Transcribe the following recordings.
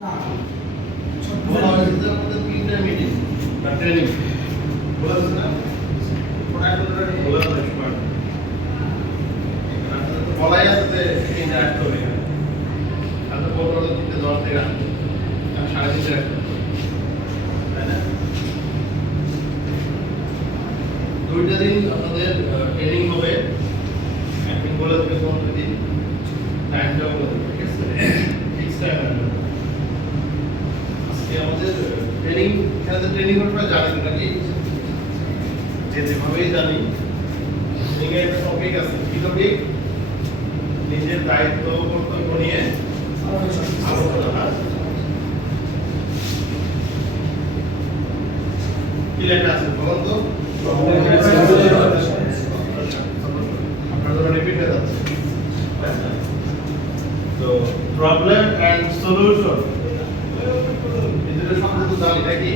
বলা হয়েছে যে আমাদের 3টা মিনিট বা ট্রেনিং বলা হয়েছে না প্রোডাক্ট বলা হয়েছে স্মার্ট আপনাদের তো বলাই আছে যে ট্রেনিংটা অ্যাড করবে আর তো বলবো যে 10 থেকে আসবে আমি 3:30 রাখবো তাই না 2টা দিন আপনাদের ট্রেনিং হবে একদিন বলে দেবে কোন দিন টাইমটা বলে দেবে ঠিক আছে ফিক্স টাইম আমাদের ট্রেনিং এখানে ট্রেনিং করতে জানি নাকি যেভাবেই জানি ট্রেনিং এর একটা টপিক আছে কি টপিক নিজের দায়িত্ব কর্তব্য নিয়ে আলোচনা কি লেখা আছে বলুন তো আপনার জন্য রিপিট হয়ে যাচ্ছে তো প্রবলেম এন্ড সলিউশন সম্পর্কে জানি নাকি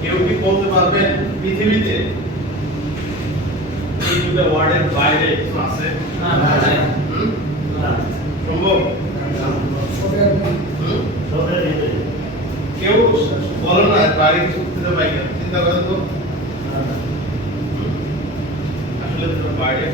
কেউ কি বলতে পারবেন পৃথিবীতে এই দুটো ওয়ার্ডের বাইরে কিছু আছে না সম্ভব কেউ বলো না বাইরে কিছু খুঁজে পাই না চিন্তা করেন তো আসলে বাইরে